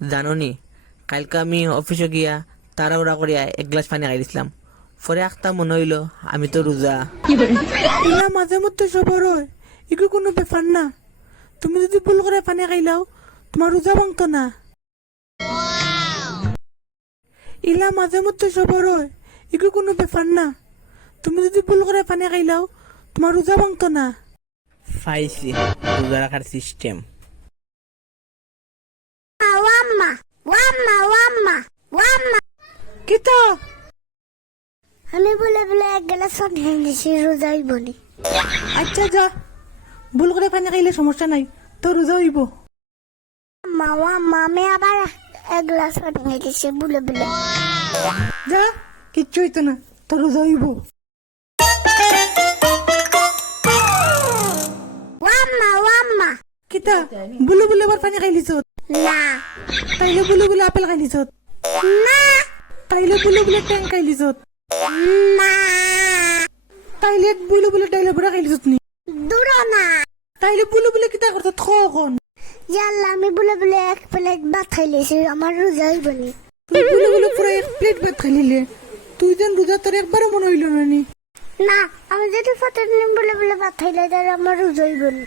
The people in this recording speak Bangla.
জাননি কালকে আমি অফিসে গিয়া তাড়াহুড়া করিয়া এক গ্লাস পানি খাই দিছিলাম। পরে একটা মনে হইল আমি তো রোজা। ইলা মাঝে মধ্যে সবার হয়, এগুলো কোনো ব্যাপার না। তুমি যদি ভুল করে পানি খাইলাও তোমার রোজা ভাঙতো না। ইলা মাঝে মধ্যে সবার হয়, এগুলো কোনো ব্যাপার না। তুমি যদি ভুল করে পানি খাইলাও তোমার রোজা ভাঙতো না। ফাইসি রোজা রাখার সিস্টেম। ওয়াম্মা ওয়াম্মা ওয়াম্মা ওয়াম্মা কিতা আমি বলে বলে এক গ্লাস পানি খেয়েছি রোজাই বলি। আচ্ছা যা, ভুল করে পানি খাইলে সমস্যা নাই, তো রোজা হইব। আম্মা ওয়াম্মা আমি আবার এক গ্লাস পানি খেয়েছি বলে বলে। যা, কিচ্ছু হইতো না, তো রোজা হইব। ওয়াম্মা ওয়াম্মা কিতা বুলু বুলু আবার পানি খাইলিছ? না তাইলে বুলু বুলু আপেল খাইলিছ? না তাইলে বুলু বুলু ট্যাং খাইলিছ? না তাইলে বুলু বুলু ডাইলে বড়া খাইলিছ নি? দূর না তাইলে বুলু বুলু কিতা করছ এখন? ইয়াল্লা আমি বলে বলে এক প্লেট ভাত খাইলেছি আমার রোজাই বলি। তুই বুলু বুলু পুরো এক প্লেট ভাত খাইলিলে, তুই যেন রোজা তোর একবারও মনে হইল না নি? না আমি যদি প্রতিদিন বলে বলে ভাত খাইলে তাহলে আমার রোজাই বলি।